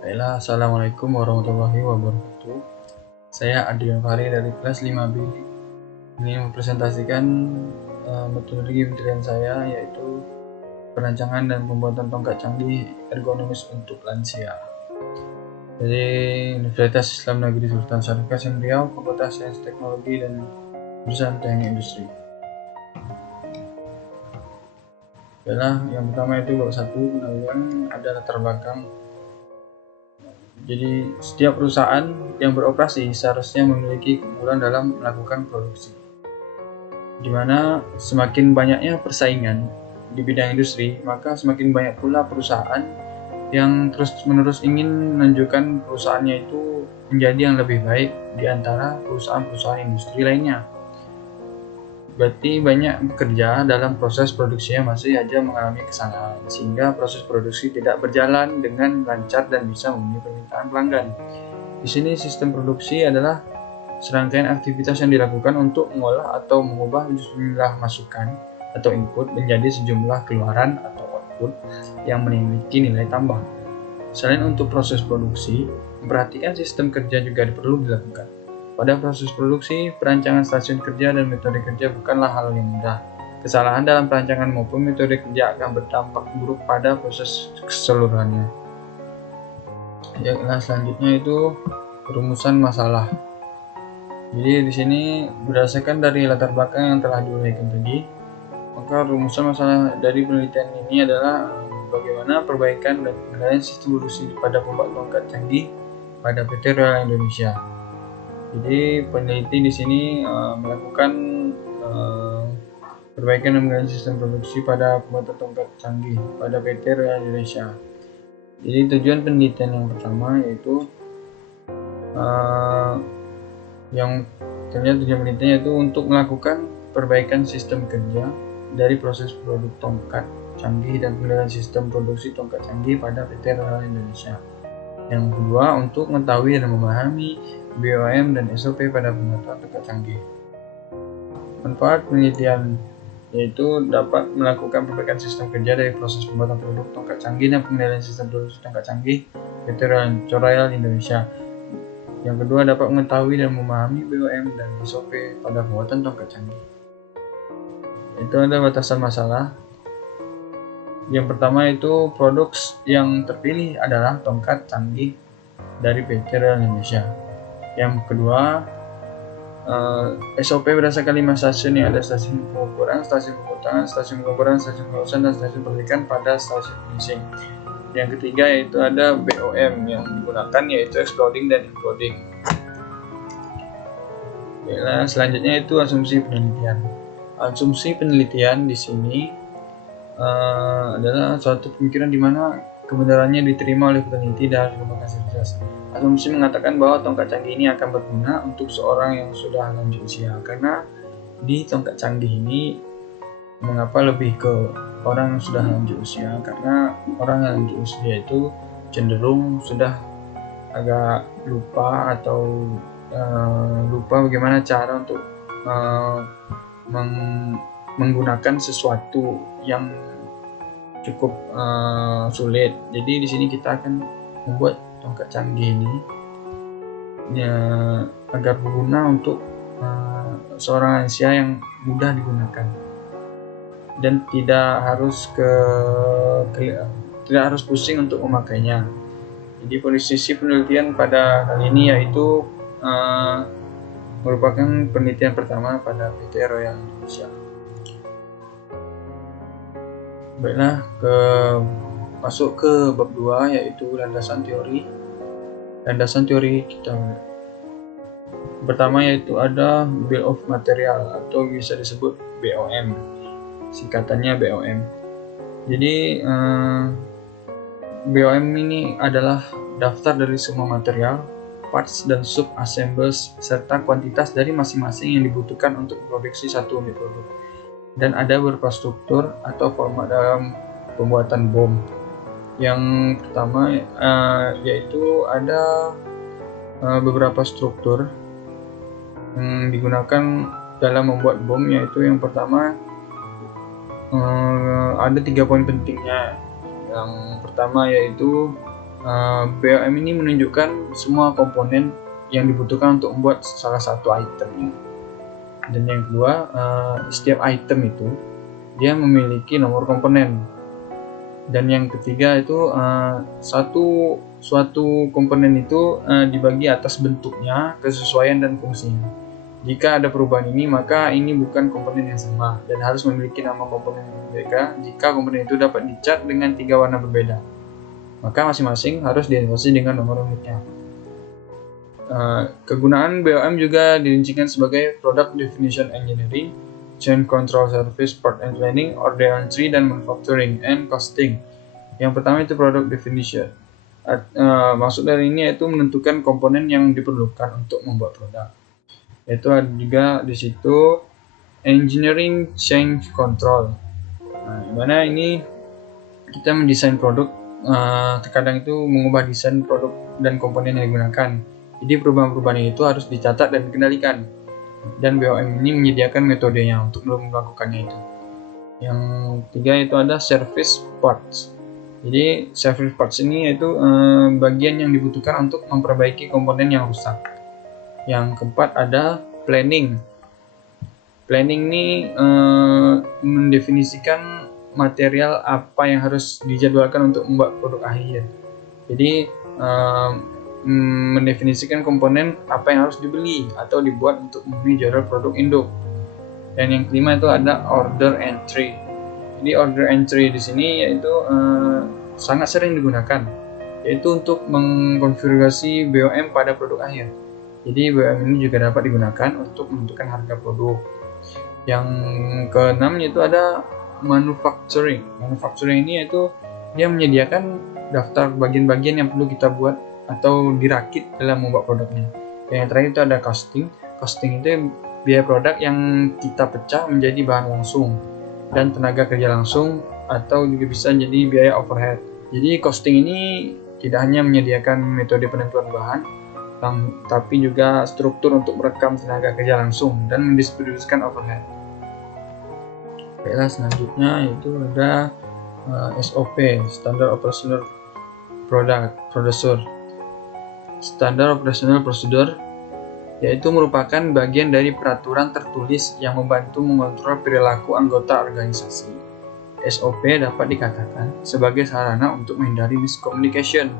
Baiklah, Assalamualaikum warahmatullahi wabarakatuh. Saya Adrian Fahri dari kelas 5B ingin mempresentasikan metodologi penelitian saya, yaitu perancangan dan pembuatan tongkat canggih ergonomis untuk lansia. Jadi Universitas Islam Negeri Sultan Syarif Qasim Riau, Fakultas Sains Teknologi dan Jurusan Teknik Industri. Baiklah, yang pertama itu bab 1, pendahuluan, ada latar belakang. Jadi setiap perusahaan yang beroperasi seharusnya memiliki keunggulan dalam melakukan produksi, di mana semakin banyaknya persaingan di bidang industri, maka semakin banyak pula perusahaan yang terus-menerus ingin menunjukkan perusahaannya itu menjadi yang lebih baik di antara perusahaan-perusahaan industri lainnya. Berarti banyak bekerja dalam proses produksinya masih aja mengalami kesalahan, sehingga proses produksi tidak berjalan dengan lancar dan bisa memenuhi permintaan pelanggan. Di sini sistem produksi adalah serangkaian aktivitas yang dilakukan untuk mengolah atau mengubah jumlah masukan atau input menjadi sejumlah keluaran atau output yang memiliki nilai tambah. Selain untuk proses produksi, memperhatikan sistem kerja juga perlu dilakukan. Pada proses produksi, perancangan stasiun kerja dan metode kerja bukanlah hal yang mudah. Kesalahan dalam perancangan maupun metode kerja akan berdampak buruk pada proses keseluruhannya. Selanjutnya itu rumusan masalah. Jadi di sini berdasarkan dari latar belakang yang telah diuraikan tadi, maka rumusan masalah dari penelitian ini adalah bagaimana perbaikan dan pengendalian sistem produksi pada pembuat tongkat canggih pada PT Royal Indonesia. Jadi peneliti di sini melakukan perbaikan dan pengendalian sistem produksi pada pembuatan tongkat canggih pada PT Royal Indonesia. Jadi tujuan penelitian yang pertama yaitu yang ternyata tujuan penelitiannya itu untuk melakukan perbaikan sistem kerja dari proses produk tongkat canggih dan pengendalian sistem produksi tongkat canggih pada PT Royal Indonesia. Yang kedua, untuk mengetahui dan memahami BOM dan SOP pada pembuatan tongkat canggih. Manfaat penelitian yaitu dapat melakukan perbaikan sistem kerja dari proses pembuatan produk tongkat canggih dan pengendalian sistem produksi tongkat canggih PT Royal Indonesia. Yang kedua, dapat mengetahui dan memahami BOM dan SOP pada pembuatan tongkat canggih. Itu ada batasan masalah. Yang pertama itu produk yang terpilih adalah tongkat canggih dari PT Royal Indonesia. Yang kedua, SOP berdasarkan 5 stasiun yang ada: stasiun pengukuran, stasiun pemutaran, stasiun pengukuran, stasiun pengawasan, dan stasiun pendidikan pada stasiun finishing. Yang ketiga yaitu ada BOM yang digunakan, yaitu exploding dan imploding. Selanjutnya itu asumsi penelitian. Asumsi penelitian di sini adalah suatu pemikiran di mana kebenarannya diterima oleh peneliti dan lembaga sertifikasi. Asumsi mengatakan bahwa tongkat canggih ini akan berguna untuk seorang yang sudah lanjut usia, karena di tongkat canggih ini mengapa lebih ke orang yang sudah lanjut usia, karena orang yang lanjut usia itu cenderung sudah agak lupa atau lupa bagaimana cara untuk menggunakan sesuatu yang cukup sulit. Jadi di sini kita akan membuat tongkat canggih ini agar berguna untuk seorang lansia yang mudah digunakan dan tidak harus pusing untuk memakainya. Jadi posisi penelitian pada kali ini yaitu merupakan penelitian pertama pada PT Royal Indonesia. Baiklah, masuk ke bab 2 yaitu landasan teori. Landasan teori kita pertama yaitu ada Bill of Material atau bisa disebut BOM. Singkatannya BOM. Jadi BOM ini adalah daftar dari semua material, parts dan sub-assembles serta kuantitas dari masing-masing yang dibutuhkan untuk memproduksi satu unit produk. Dan ada beberapa struktur atau format dalam pembuatan bom. Yang pertama yaitu ada beberapa struktur yang digunakan dalam membuat bom, yaitu yang pertama ada 3 poin pentingnya. Yang pertama yaitu BOM ini menunjukkan semua komponen yang dibutuhkan untuk membuat salah satu itemnya. Dan yang kedua, setiap item itu dia memiliki nomor komponen. Dan yang ketiga itu suatu komponen itu dibagi atas bentuknya, kesesuaian dan fungsinya. Jika ada perubahan ini, maka ini bukan komponen yang sama dan harus memiliki nama komponen yang berbeda. Jika komponen itu dapat dicat dengan 3 warna berbeda, maka masing-masing harus diidentifikasi dengan nomor unitnya. Kegunaan BOM juga dirincikan sebagai Product Definition Engineering, Chain Control Service, Part and Planning, Order Entry, dan Manufacturing and Costing. Yang pertama itu Product Definition. Maksud dari ini yaitu menentukan komponen yang diperlukan untuk membuat produk. Yaitu ada juga di situ Engineering Change Control. Dimana ini kita mendesain produk, terkadang itu mengubah desain produk dan komponen yang digunakan. Jadi perubahan-perubahan itu harus dicatat dan dikendalikan. Dan BOM ini menyediakan metodenya untuk melakukannya itu. Yang ketiga itu ada Service Parts. Jadi service parts ini yaitu bagian yang dibutuhkan untuk memperbaiki komponen yang rusak. Yang keempat ada planning. Planning ini mendefinisikan material apa yang harus dijadwalkan untuk membuat produk akhir. Jadi mendefinisikan komponen apa yang harus dibeli atau dibuat untuk memenuhi jadwal produk induk. Dan yang kelima itu ada order entry. Jadi order entry di sini yaitu sangat sering digunakan, yaitu untuk mengkonfigurasi BOM pada produk akhir. Jadi BOM ini juga dapat digunakan untuk menentukan harga produk. Yang keenam yaitu ada manufacturing. Manufacturing ini yaitu dia menyediakan daftar bagian-bagian yang perlu kita buat atau dirakit dalam membuat produknya. Dan yang terakhir itu ada costing. Costing itu biaya produk yang kita pecah menjadi bahan langsung dan tenaga kerja langsung, atau juga bisa jadi biaya overhead. Jadi costing ini tidak hanya menyediakan metode penentuan bahan, tapi juga struktur untuk merekam tenaga kerja langsung dan mendistribusikan overhead. Baiklah, selanjutnya itu ada SOP, Standard Operational Procedure. Standard Operational Procedure yaitu merupakan bagian dari peraturan tertulis yang membantu mengontrol perilaku anggota organisasi. SOP dapat dikatakan sebagai sarana untuk menghindari miscommunication,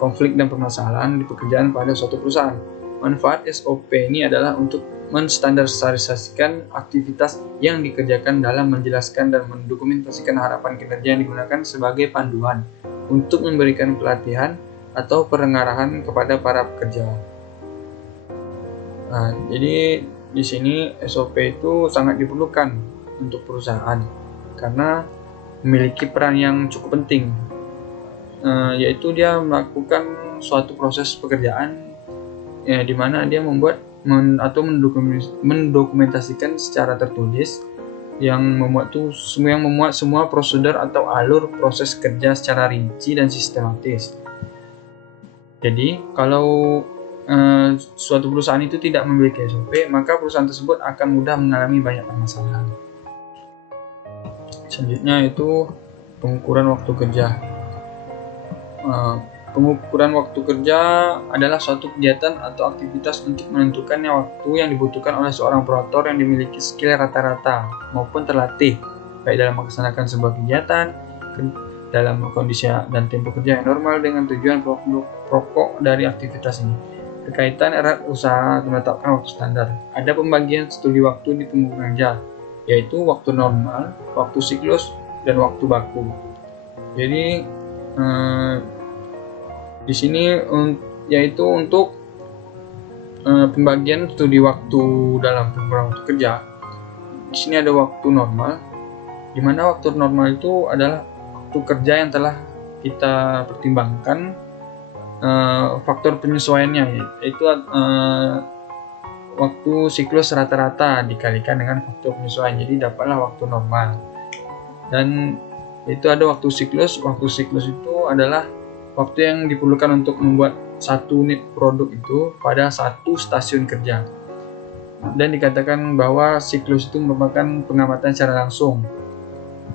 konflik dan permasalahan di pekerjaan pada suatu perusahaan. Manfaat SOP ini adalah untuk menstandarisasikan aktivitas yang dikerjakan dalam menjelaskan dan mendokumentasikan harapan kinerja yang digunakan sebagai panduan untuk memberikan pelatihan atau pengarahan kepada para pekerja. Nah, jadi di sini SOP itu sangat diperlukan untuk perusahaan karena memiliki peran yang cukup penting, yaitu dia melakukan suatu proses pekerjaan di mana dia membuat atau mendokumentasikan secara tertulis yang memuat semua prosedur atau alur proses kerja secara rinci dan sistematis. Jadi kalau suatu perusahaan itu tidak memiliki SOP, maka perusahaan tersebut akan mudah mengalami banyak permasalahan. Selanjutnya itu pengukuran waktu kerja. Pengukuran waktu kerja adalah suatu kegiatan atau aktivitas untuk menentukannya waktu yang dibutuhkan oleh seorang operator yang dimiliki skill rata-rata maupun terlatih, baik dalam melaksanakan sebuah kegiatan dalam kondisi dan tempo kerja yang normal dengan tujuan pokok dari aktivitas ini. Berkaitan erat usaha menetapkan waktu standar. Ada pembagian studi waktu di pengukuran kerja, yaitu waktu normal, waktu siklus, dan waktu baku. Jadi di sini yaitu untuk pembagian studi waktu dalam pengukuran waktu kerja. Di sini ada waktu normal, di mana waktu normal itu adalah waktu kerja yang telah kita pertimbangkan faktor penyesuaiannya, yaitu waktu siklus rata-rata dikalikan dengan faktor penyesuaian, jadi dapatlah waktu normal. Dan itu ada waktu siklus. Waktu siklus itu adalah waktu yang diperlukan untuk membuat satu unit produk itu pada satu stasiun kerja. Dan dikatakan bahwa siklus itu merupakan pengamatan secara langsung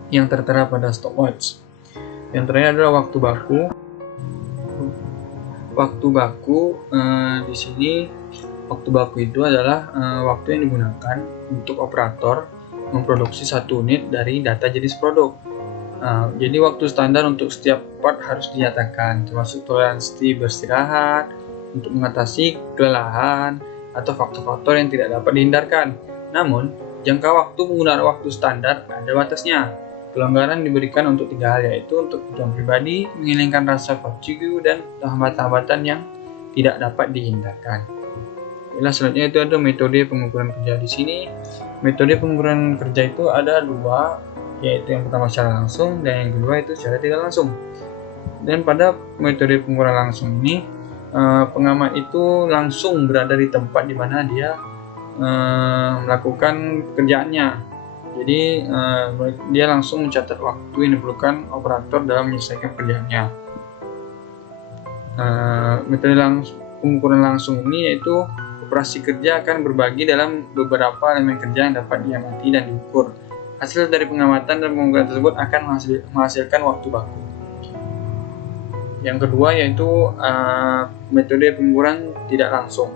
yang tertera pada stopwatch. Yang terakhir adalah waktu baku. waktu baku di sini waktu baku itu adalah waktu yang digunakan untuk operator memproduksi satu unit dari data jenis produk. Jadi waktu standar untuk setiap part harus dinyatakan, termasuk toleransi beristirahat untuk mengatasi kelelahan atau faktor-faktor yang tidak dapat dihindarkan. Namun, jangka waktu penggunaan waktu standar ada batasnya. Kelonggaran diberikan untuk 3 hal, yaitu untuk kebutuhan pribadi, menghilangkan rasa fatigue, dan hambatan-hambatan yang tidak dapat dihindarkan. Selanjutnya itu ada metode pengukuran kerja. Di sini metode pengukuran kerja itu ada 2, yaitu yang pertama secara langsung dan yang kedua itu secara tidak langsung. Dan pada metode pengukuran langsung ini pengamat itu langsung berada di tempat di mana dia melakukan pekerjaannya. Jadi dia langsung mencatat waktu yang diperlukan operator dalam menyelesaikan pekerjaannya. Metode pengukuran langsung ini yaitu operasi kerja akan berbagi dalam beberapa elemen kerja yang dapat diamati dan diukur. Hasil dari pengamatan dan pengukuran tersebut akan menghasilkan waktu baku. Yang kedua yaitu metode pengukuran tidak langsung.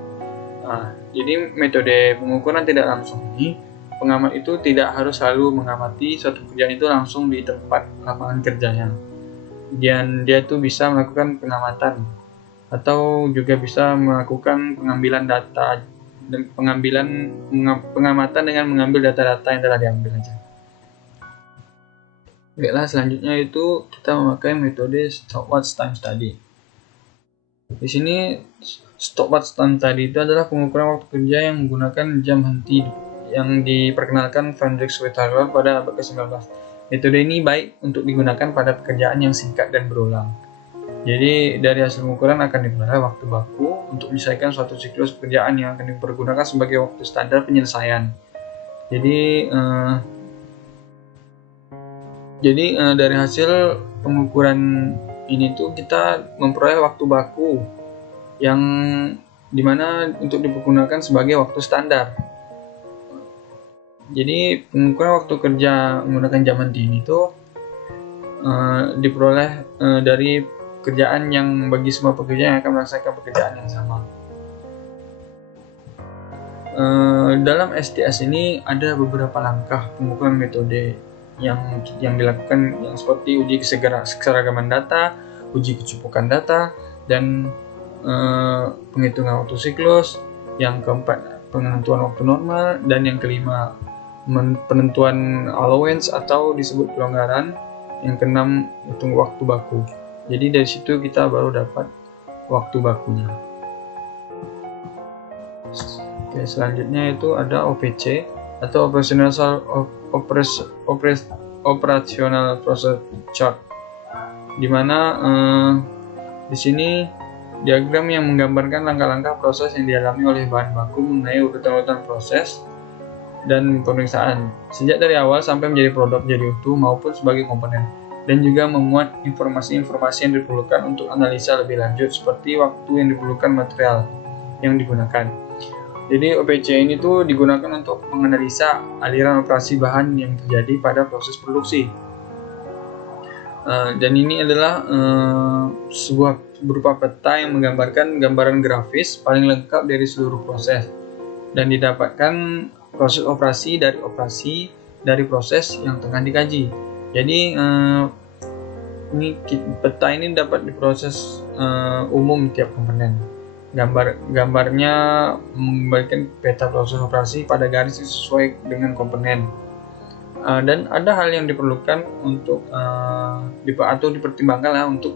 Jadi metode pengukuran tidak langsung ini, pengamat itu tidak harus selalu mengamati suatu pekerjaan itu langsung di tempat lapangan kerjanya. Dan dia tuh bisa melakukan pengamatan atau juga bisa melakukan pengambilan data dan pengamatan dengan mengambil data-data yang telah diambil aja. Baiklah, selanjutnya itu kita memakai metode stopwatch time study. Di sini stopwatch time study itu adalah pengukuran waktu kerja yang menggunakan jam henti yang diperkenalkan Frederick Whittaker pada abad ke-19. Metode ini baik untuk digunakan pada pekerjaan yang singkat dan berulang. Jadi dari hasil pengukuran akan diperoleh waktu baku untuk menyelesaikan suatu siklus pekerjaan yang akan dipergunakan sebagai waktu standar penyelesaian. Jadi dari hasil pengukuran ini tuh kita memperoleh waktu baku yang dimana untuk dipergunakan sebagai waktu standar. Jadi pengukuran waktu kerja menggunakan jam henti ini tuh diperoleh dari pekerjaan yang bagi semua pekerja yang akan melaksanakan pekerjaan yang sama. Dalam STS ini ada beberapa langkah pengukuran metode yang dilakukan, yang seperti uji keseragaman data, uji kecukupan data, dan penghitungan waktu siklus. Yang keempat, penentuan waktu normal, dan yang kelima, penentuan allowance atau disebut pelonggaran. Yang keenam, hitung waktu baku. Jadi dari situ kita baru dapat waktu bakunya. Oke, selanjutnya itu ada OPC atau Operational Process Chart, di mana di sini diagram yang menggambarkan langkah-langkah proses yang dialami oleh bahan baku mengenai urutan-urutan proses dan pemeriksaan sejak dari awal sampai menjadi produk jadi utuh maupun sebagai komponen, dan juga memuat informasi-informasi yang diperlukan untuk analisa lebih lanjut seperti waktu yang diperlukan material yang digunakan. Jadi OPC ini tuh digunakan untuk menganalisa aliran operasi bahan yang terjadi pada proses produksi. Dan ini adalah sebuah berupa peta yang menggambarkan gambaran grafis paling lengkap dari seluruh proses, dan didapatkan proses operasi dari proses yang tengah dikaji. Jadi peta ini dapat diproses umum tiap komponen. Gambarnya menggambarkan peta proses operasi pada garis yang sesuai dengan komponen. Dan ada hal yang diperlukan untuk atau dipertimbangkan untuk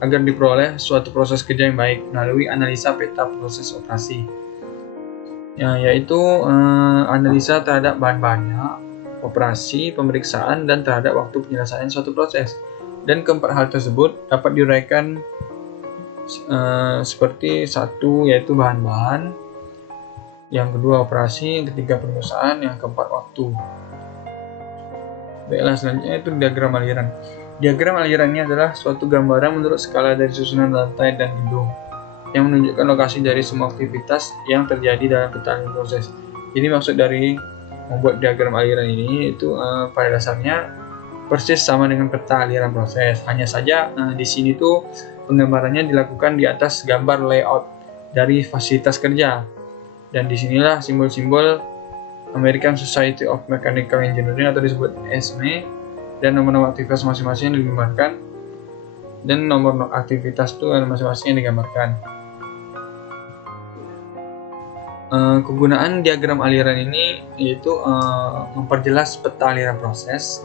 agar diperoleh suatu proses kerja yang baik melalui analisa peta proses operasi, yaitu analisa terhadap bahan-bahannya, operasi, pemeriksaan, dan terhadap waktu penyelesaian suatu proses. Dan keempat hal tersebut dapat diuraikan seperti satu, yaitu bahan-bahan, yang kedua operasi, yang ketiga pemeriksaan, yang keempat waktu. Baiklah, selanjutnya itu diagram aliran. Diagram aliran ini adalah suatu gambaran menurut skala dari susunan lantai dan gedung yang menunjukkan lokasi dari semua aktivitas yang terjadi dalam peta aliran proses. Jadi maksud dari membuat diagram aliran ini itu pada dasarnya persis sama dengan peta aliran proses. Hanya saja di sini tuh Penggambarannya dilakukan di atas gambar layout dari fasilitas kerja. Dan disinilah simbol-simbol American Society of Mechanical Engineering atau disebut ASME dan nomor-nomor aktivitas masing-masing yang digambarkan, dan nomor aktivitas itu masing-masing yang digambarkan. Kegunaan diagram aliran ini yaitu memperjelas peta aliran proses,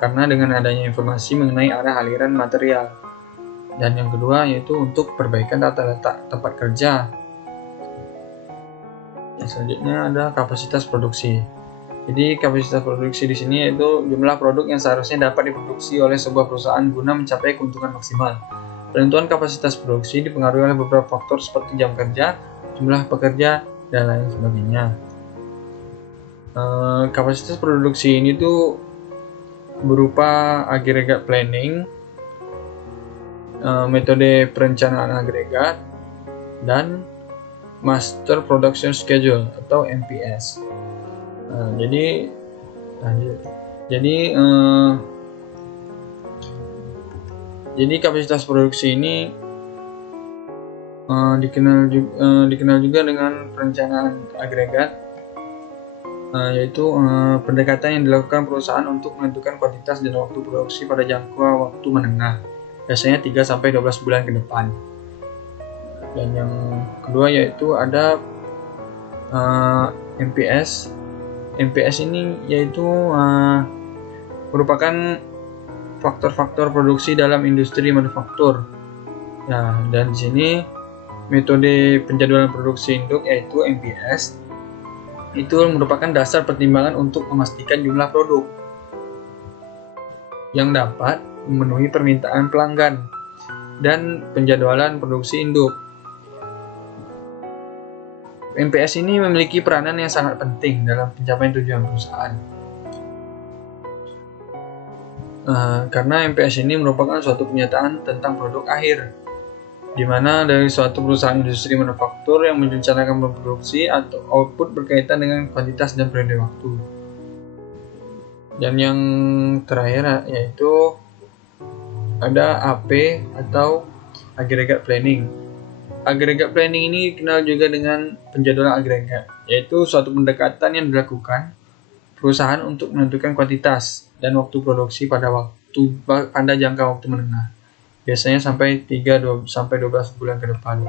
karena dengan adanya informasi mengenai arah aliran material. Dan yang kedua yaitu untuk perbaikan tata letak tempat kerja. Yang selanjutnya ada kapasitas produksi. Jadi kapasitas produksi di sini yaitu jumlah produk yang seharusnya dapat diproduksi oleh sebuah perusahaan guna mencapai keuntungan maksimal. Penentuan kapasitas produksi dipengaruhi oleh beberapa faktor seperti jam kerja, jumlah pekerja, dan lain sebagainya. Kapasitas produksi ini tuh berupa agregat planning, metode perencanaan agregat, dan Master Production Schedule atau MPS. Jadi kapasitas produksi ini dikenal juga dengan perencanaan agregat, yaitu pendekatan yang dilakukan perusahaan untuk menentukan kuantitas dan waktu produksi pada jangka waktu menengah, biasanya 3-12 bulan ke depan. Dan yang kedua yaitu ada MPS. MPS ini yaitu merupakan faktor-faktor produksi dalam industri manufaktur. Nah, dan di sini metode penjadwalan produksi induk yaitu MPS itu merupakan dasar pertimbangan untuk memastikan jumlah produk yang dapat memenuhi permintaan pelanggan dan penjadwalan produksi induk. MPS ini memiliki peranan yang sangat penting dalam pencapaian tujuan perusahaan. Karena MPS ini merupakan suatu pernyataan tentang produk akhir, di mana dari suatu perusahaan industri manufaktur yang merencanakan memproduksi atau output berkaitan dengan kuantitas dan periode waktu. Dan yang terakhir yaitu ada AP atau agregat planning. Agregat planning ini dikenal juga dengan penjadwalan agregat, yaitu suatu pendekatan yang dilakukan perusahaan untuk menentukan kuantitas dan waktu produksi pada jangka waktu menengah, biasanya sampai 3-12 bulan ke depan.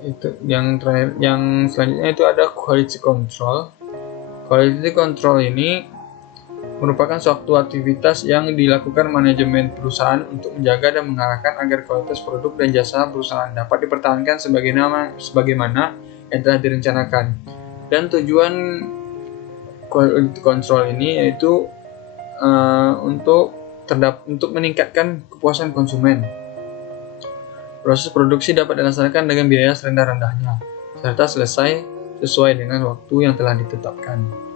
Itu yang terakhir. Yang selanjutnya itu ada quality control. Quality control ini merupakan suatu aktivitas yang dilakukan manajemen perusahaan untuk menjaga dan mengarahkan agar kualitas produk dan jasa perusahaan dapat dipertahankan sebagaimana yang telah direncanakan. Dan tujuan quality control ini yaitu untuk meningkatkan kepuasan konsumen. Proses produksi dapat dilaksanakan dengan biaya serendah-rendahnya, serta selesai sesuai dengan waktu yang telah ditetapkan.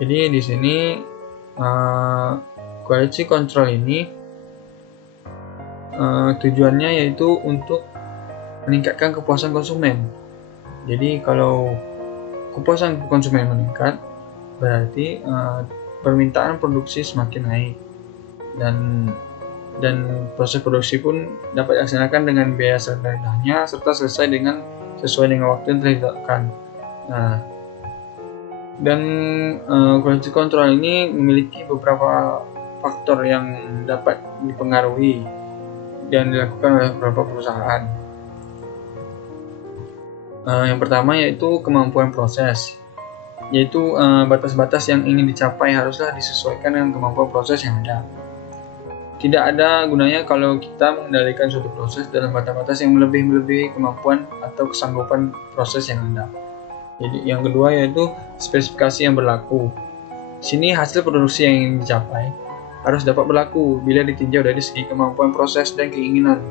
Jadi di sini quality control ini tujuannya yaitu untuk meningkatkan kepuasan konsumen. Jadi kalau kepuasan konsumen meningkat, berarti permintaan produksi semakin naik, dan proses produksi pun dapat dilaksanakan dengan biaya serendah-rendahnya serta sesuai dengan waktu yang telah ditetapkan. Dan quality control ini memiliki beberapa faktor yang dapat dipengaruhi dan dilakukan oleh beberapa perusahaan. Yang pertama yaitu kemampuan proses, yaitu batas-batas yang ingin dicapai haruslah disesuaikan dengan kemampuan proses yang ada. Tidak ada gunanya kalau kita mengendalikan suatu proses dalam batas-batas yang melebihi kemampuan atau kesanggupan proses yang ada. Jadi yang kedua yaitu spesifikasi yang berlaku. Sini hasil produksi yang ingin dicapai harus dapat berlaku bila ditinjau dari segi kemampuan proses dan keinginan.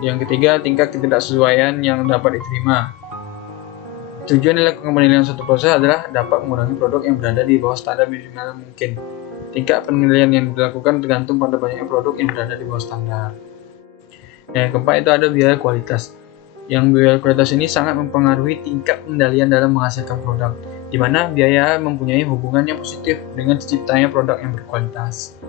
Yang ketiga, tingkat ketidaksesuaian yang dapat diterima. Tujuan dilakukan penilaian suatu proses adalah dapat mengurangi produk yang berada di bawah standar minimal mungkin. Tingkat penilaian yang dilakukan tergantung pada banyaknya produk yang berada di bawah standar. Yang keempat itu ada biaya kualitas. Yang biaya kualitas ini sangat mempengaruhi tingkat pengendalian dalam menghasilkan produk, di mana biaya mempunyai hubungan yang positif dengan terciptanya produk yang berkualitas.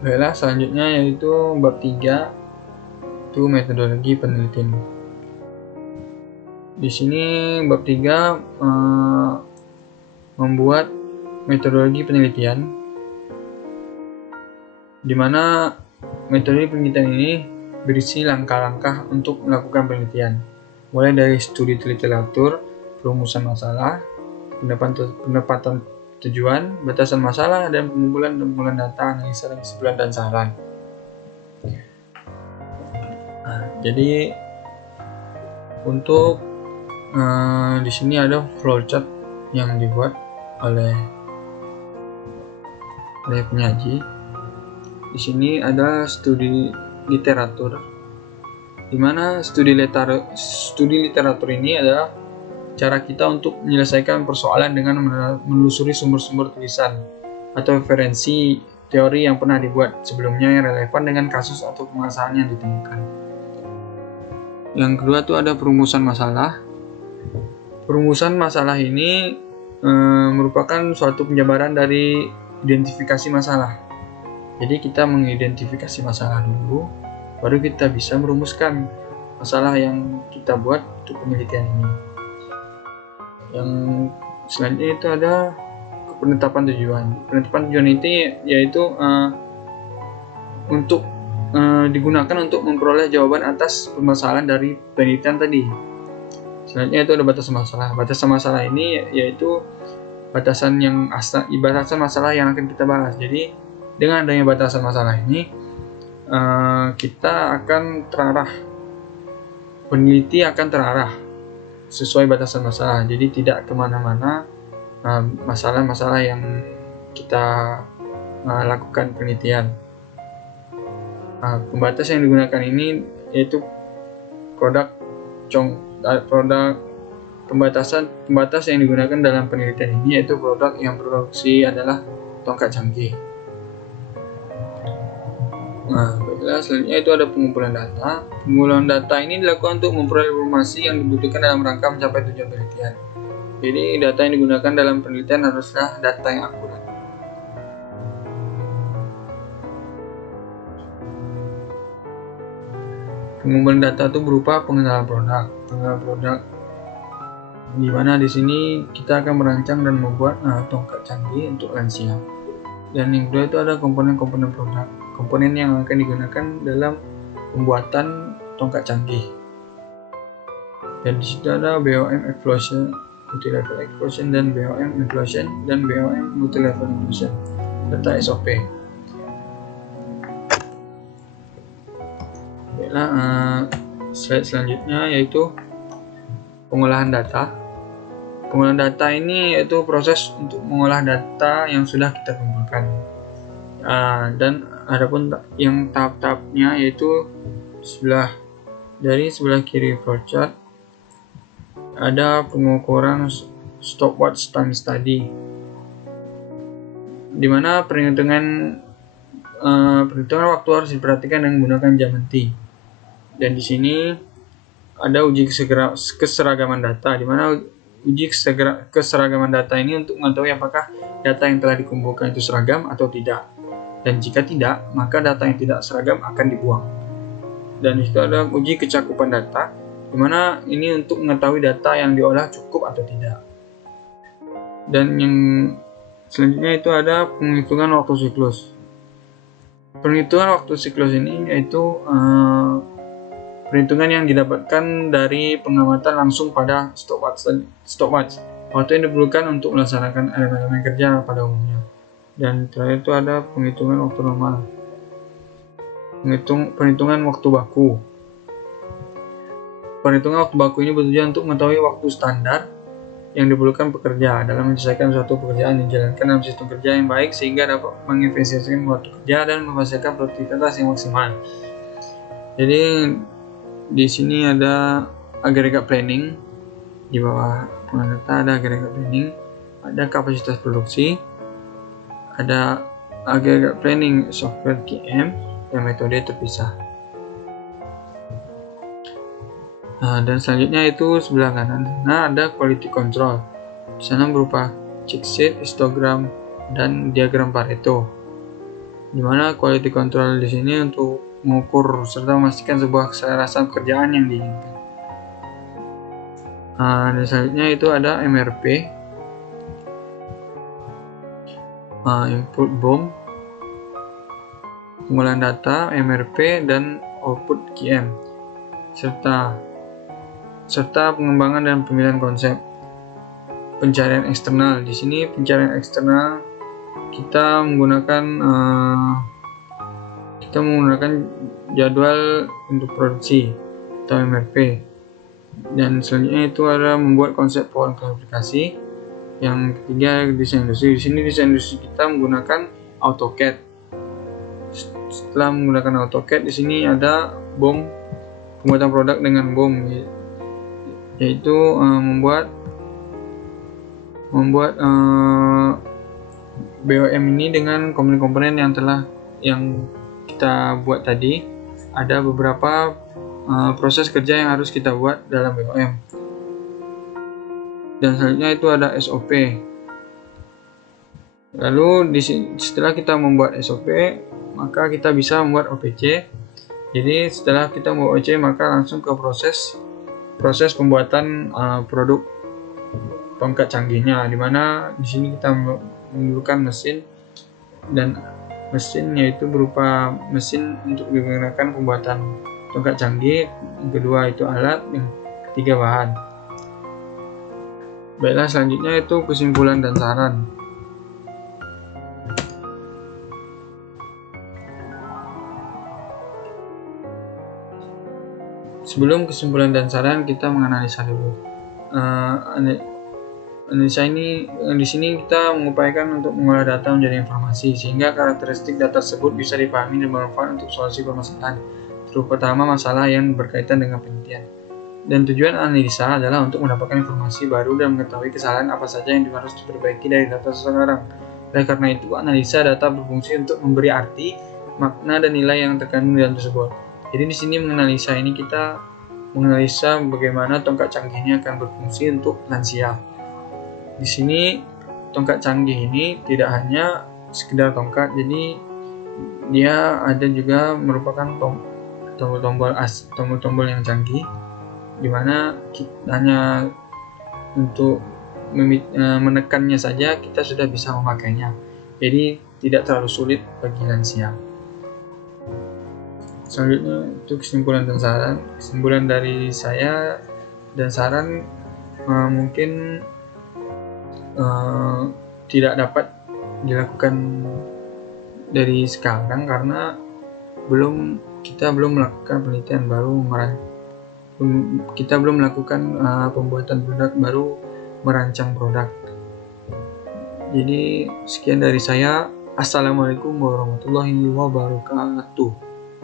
Baiklah, selanjutnya yaitu bab 3, itu metodologi penelitian. Di sini bab 3 membuat metodologi penelitian, di mana metode penelitian ini berisi langkah-langkah untuk melakukan penelitian, mulai dari studi literatur, perumusan masalah, pendapatan tujuan, batasan masalah, dan pengumpulan data, analisa, kesimpulan, dan saran. Jadi untuk di sini ada flowchart yang dibuat oleh penyaji. Di sini ada studi literatur, di mana studi literatur ini adalah cara kita untuk menyelesaikan persoalan dengan menelusuri sumber-sumber tulisan atau referensi teori yang pernah dibuat sebelumnya yang relevan dengan kasus atau permasalahan yang ditemukan. Yang kedua itu ada perumusan masalah. Perumusan masalah ini merupakan suatu penjabaran dari identifikasi masalah. Jadi kita mengidentifikasi masalah dulu, baru kita bisa merumuskan masalah yang kita buat untuk penelitian ini. Yang selanjutnya itu ada penetapan tujuan. Penetapan tujuan itu yaitu untuk digunakan untuk memperoleh jawaban atas permasalahan dari penelitian tadi. Selanjutnya itu ada batasan masalah. Batasan masalah ini yaitu batasan masalah yang akan kita bahas. Jadi dengan adanya batasan masalah ini kita akan terarah, peneliti akan terarah sesuai batasan masalah. Jadi tidak kemana-mana masalah-masalah yang kita lakukan penelitian. Pembatas yang digunakan ini yaitu pembatas yang digunakan dalam penelitian ini yaitu produk yang produksi adalah tongkat canggih. Baiklah, selanjutnya itu ada pengumpulan data. Pengumpulan data ini dilakukan untuk memperoleh informasi yang dibutuhkan dalam rangka mencapai tujuan penelitian. Jadi data yang digunakan dalam penelitian haruslah data yang akurat. Pengumpulan data itu berupa pengenalan produk. Di mana di sini kita akan merancang dan membuat tongkat canggih untuk lansia. Dan yang kedua itu ada komponen-komponen produk. Komponen yang akan digunakan dalam pembuatan tongkat canggih. Dan di situ ada BOM explosion, multi-level explosion, dan BOM implosion, dan BOM multi-level implosion, serta SOP. Slide selanjutnya yaitu pengolahan data. Pengolahan data ini yaitu proses untuk mengolah data yang sudah kita kumpulkan. Dan adapun yang tahap-tahapnya yaitu sebelah kiri flowchart ada pengukuran stopwatch time study, di mana perhitungan waktu harus diperhatikan dengan menggunakan jam henti. Dan di sini ada uji keseragaman data, di mana uji keseragaman data ini untuk mengetahui apakah data yang telah dikumpulkan itu seragam atau tidak. Dan jika tidak, maka data yang tidak seragam akan dibuang. Dan di situ ada uji kecakupan data, di mana ini untuk mengetahui data yang diolah cukup atau tidak. Dan yang selanjutnya itu ada penghitungan waktu siklus. Penghitungan waktu siklus ini yaitu perhitungan yang didapatkan dari pengamatan langsung pada stopwatch. Waktu yang diperlukan untuk melaksanakan elemen-elemen kerja pada umumnya. Dan terakhir itu ada penghitungan waktu normal. Perhitungan waktu baku. Perhitungan waktu baku ini bertujuan untuk mengetahui waktu standar yang diperlukan pekerja dalam menyelesaikan suatu pekerjaan yang dijalankan dalam sistem kerja yang baik sehingga dapat mengefisiensikan waktu kerja dan menghasilkan produktivitas yang maksimal. Jadi di sini ada agregat planning, di bawah pengolahan data ada agregat planning, ada kapasitas produksi, ada agregat planning software QM yang metode terpisah. Dan selanjutnya itu sebelah kanan. Ada quality control. Di sana berupa check sheet, histogram, dan diagram Pareto. Dimana quality control di sini untuk mengukur serta memastikan sebuah keselarasan pekerjaan yang diinginkan. Dan selanjutnya itu ada MRP, input BOM, pengolahan data, MRP, dan output QM, serta pengembangan dan pemilihan konsep. Pencarian eksternal, di sini pencarian eksternal kita menggunakan jadwal untuk produksi atau MRP. Dan selanjutnya itu ada membuat konsep pohon klasifikasi. Yang ketiga, desain industri. Di sini desain industri kita menggunakan AutoCAD. Setelah menggunakan AutoCAD, di sini ada BOM, pembuatan produk dengan BOM, yaitu membuat BOM ini dengan komponen-komponen yang kita buat tadi. Ada beberapa proses kerja yang harus kita buat dalam BOM. Dan selanjutnya itu ada SOP. Lalu setelah kita membuat SOP, maka kita bisa membuat OPC. Jadi setelah kita membuat OPC, maka langsung ke proses pembuatan produk tongkat canggihnya, dimana di sini kita memerlukan mesin, dan mesin yaitu berupa mesin untuk digunakan pembuatan tongkat canggih. Yang kedua itu alat, yang ketiga bahan. Baiklah, selanjutnya itu kesimpulan dan saran. Sebelum kesimpulan dan saran, kita menganalisa dulu. Analisa ini di sini kita mengupayakan untuk mengolah data menjadi informasi, sehingga karakteristik data tersebut bisa dipahami dan bermanfaat untuk solusi permasalahan, terutama masalah yang berkaitan dengan penelitian. Dan tujuan analisa adalah untuk mendapatkan informasi baru dan mengetahui kesalahan apa saja yang harus diperbaiki dari data seseorang. Oleh karena itu, analisa data berfungsi untuk memberi arti, makna, dan nilai yang terkandung di dalam tersebut. Jadi di sini menganalisa ini kita menganalisa bagaimana tongkat canggih ini akan berfungsi untuk lansia. Di sini tongkat canggih ini tidak hanya sekedar tongkat, jadi dia ada juga merupakan tombol-tombol yang canggih, dimana hanya untuk menekannya saja kita sudah bisa memakainya. Jadi tidak terlalu sulit bagi lansia. Selanjutnya itu kesimpulan dan saran. Kesimpulan dari saya dan saran mungkin tidak dapat dilakukan dari sekarang karena kita belum melakukan penelitian baru, kita belum melakukan pembuatan produk baru, merancang produk. Jadi sekian dari saya. Assalamualaikum warahmatullahi wabarakatuh.